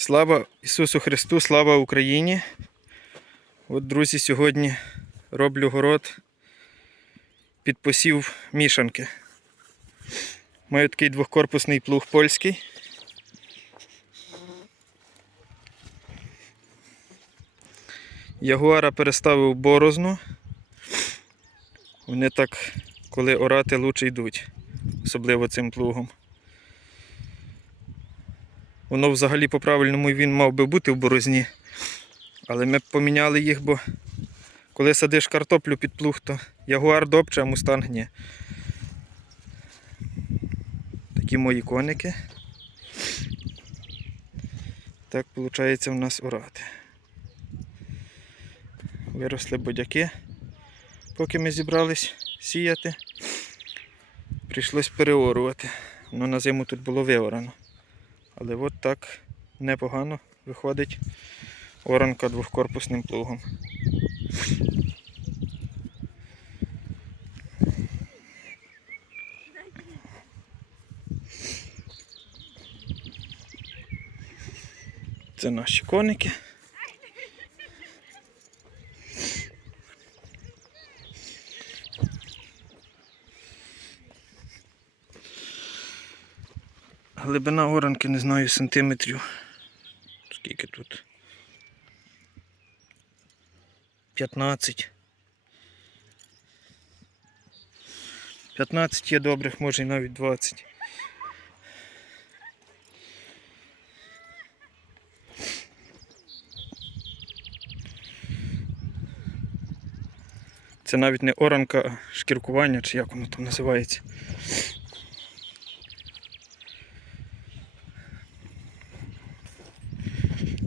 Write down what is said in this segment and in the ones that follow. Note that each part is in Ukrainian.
Слава Ісусу Христу, слава Україні. От, друзі, сьогодні роблю город під посів мішанки. Маю такий двохкорпусний плуг польський. Ягуара переставив борозну. Вони так, коли орати, лучше йдуть, особливо цим плугом. Воно взагалі по-правильному він мав би бути в борозні. Але ми поміняли їх, бо коли садиш картоплю під плуг, то ягуар добче, а мустанг ні. Такі мої коники. Так виходить в нас орати. Виросли бодяки, поки ми зібрались сіяти. Прийшлось переорувати. Воно на зиму тут було виорано. Але от так непогано виходить оранка двохкорпусним плугом. Це наші коники. Глибина оранки не знаю сантиметрів. Скільки тут? 15. 15 є добрих, може і навіть 20. Це навіть не оранка, а шкіркування, чи як воно там називається.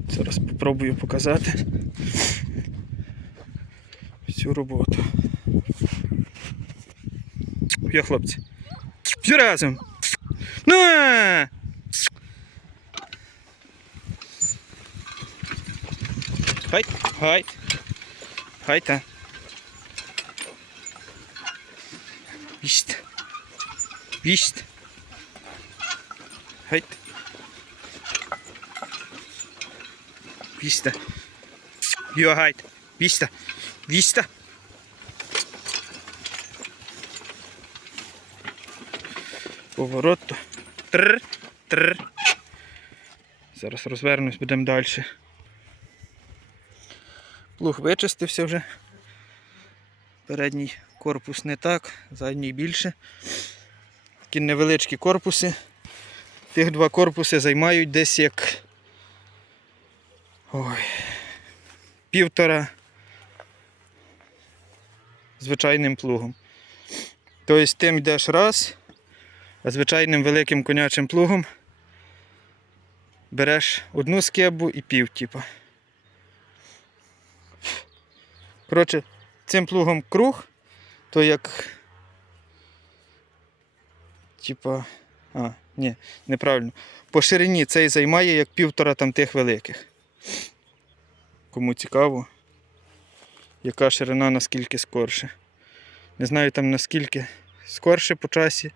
Зараз спробую показати всю роботу. Є хлопці. Всі разом. Ну! а! Хай, хай. Хай та. Вість. Вість. Хай. Vista. Бьогайт. Vista. Vista. Поворот. Тр. Тр. Зараз розвернусь, будемо далі. Плуг вичистився вже. Передній корпус не так, задній більше. Такі невеличкі корпуси. Тих два корпуси займають десь як Ой. Півтора звичайним плугом. Тобто тим йдеш раз, а звичайним великим конячим плугом береш одну скебу і пів, типа. Коротше, цим плугом круг, то як. Типа. А, ні, неправильно. По ширині цей займає як півтора там тих великих. Кому цікаво, яка ширина наскільки скорше. Не знаю там наскільки скорше по часі.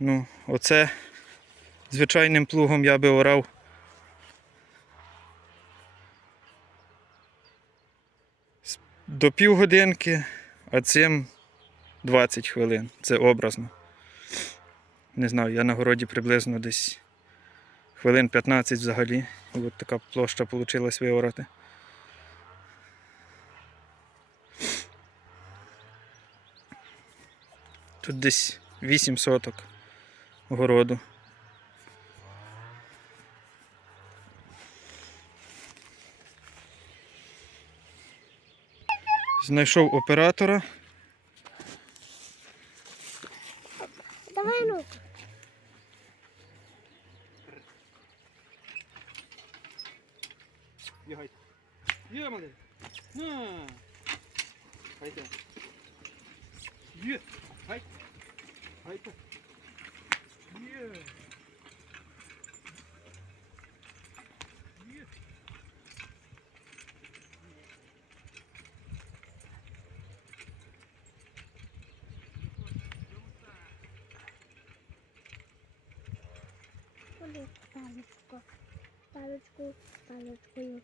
Ну, оце звичайним плугом я би орав. До півгодинки, а цим 20 хвилин. Це образно. Не знаю, я на городі приблизно десь хвилин 15 взагалі. От така площа вийшла виорати. Тут десь 8 соток городу. Знайшов оператора. Давай ну. Бігай. Є, малий. На. Гайде. Є. Гай. Гайде. Є. Є. Куди? паличку. Паличку, паличкою.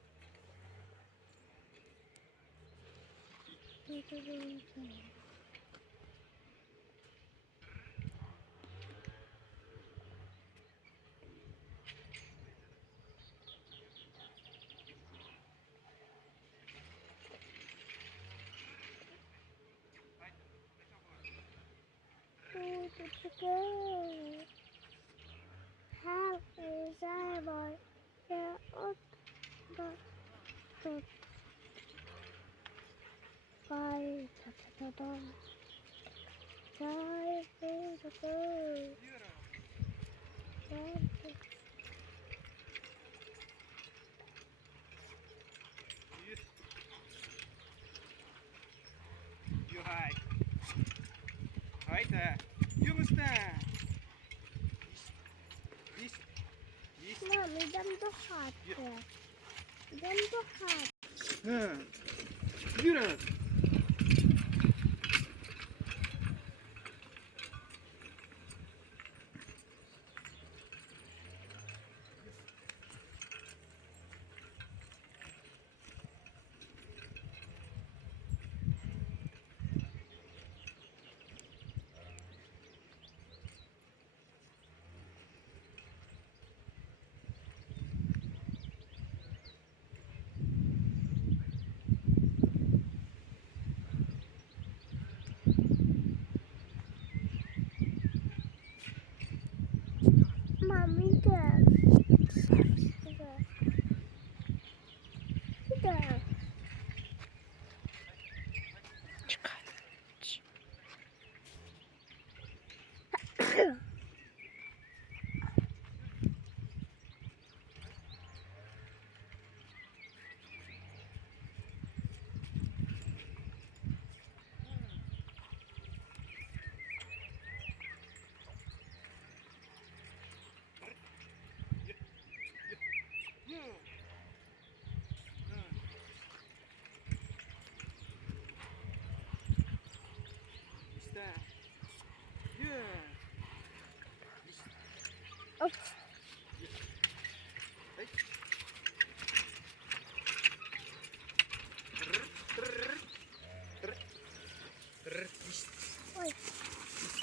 How is I boy? but, Bye, ta ta ta ta. Bye, ta ta ta. Bye. Югай. Гайте. Юмисте. Їсть. Їсть. Мам, йдемо до хати. হুম হ্যাঁ।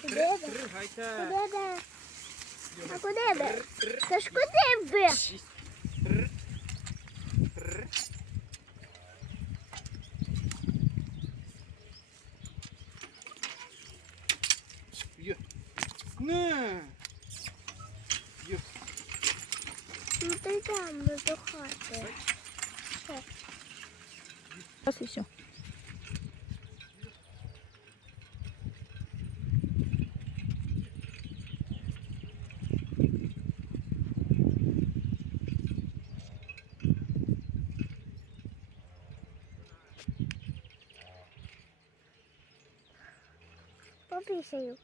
Куди йде? трр, гайте. Куди йде? А Юга. куди йде? Трр, трр. Та ж куди йде? Їсть. Трр, трр. Є. Не. Є. Ну то йдемо до хати. Ось і все. Попісаю.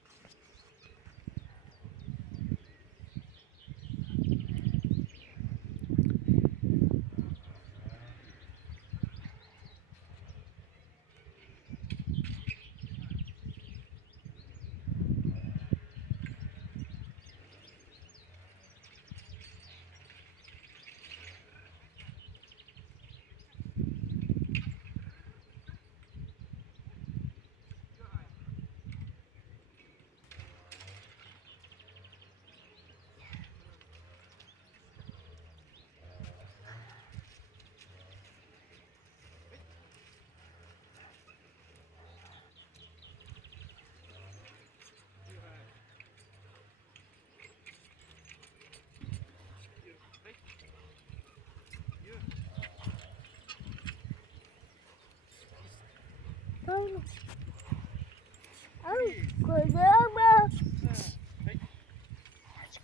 Ай, куди ми?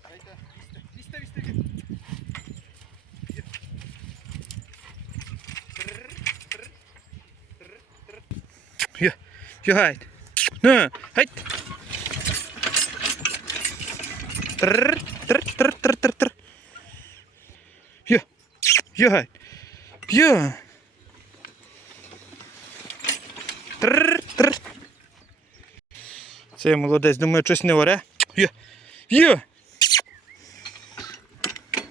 Гайте. Їсте. Їсте, їсте. Є. Трр, трр, трр, трр. Є. Є, гайд. Не, гайд. Трр, трр, трр, трр, трр, трр. Є. Є, гайд. Є. Трр, трр. Це я молодець, думаю, щось не оре. Є. Є.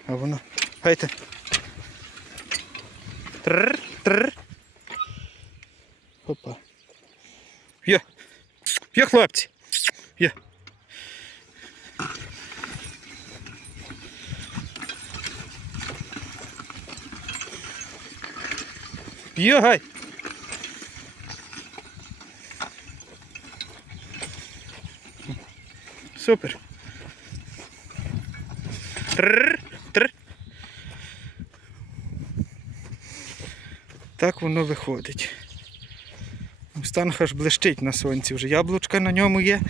А воно. Гайте. Трр, трр. Опа. Є. Є, хлопці. Є. Є, гай. Супер. Тррр, тррр. Так воно виходить. Мустанг аж блищить на сонці вже. Яблучка на ньому є.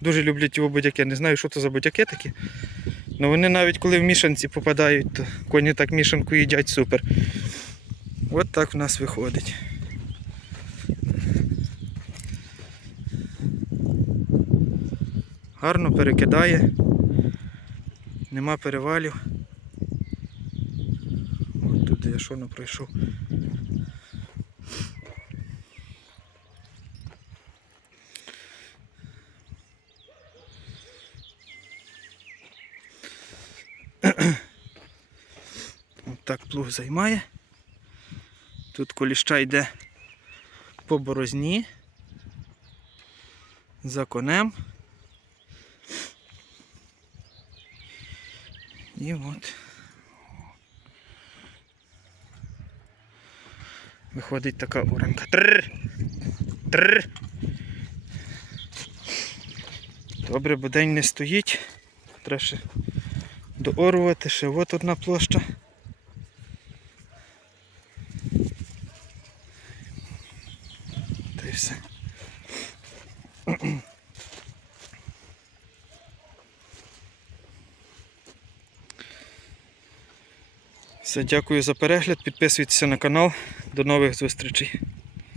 Дуже люблять його будяки. Не знаю, що це за будяки такі. Ну вони навіть коли в мішанці попадають, то коні так мішанку їдять супер. От так в нас виходить. Гарно перекидає. Нема перевалів. От туди я що не пройшов. От так плуг займає. Тут коліща йде по борозні. За конем. І от. Виходить така оранка. Тррр! Тррр! Добре, бо день не стоїть. Треба ще доорувати, ще от одна площа. Та й все. Все, дякую за перегляд. Підписуйтеся на канал. До нових зустрічей.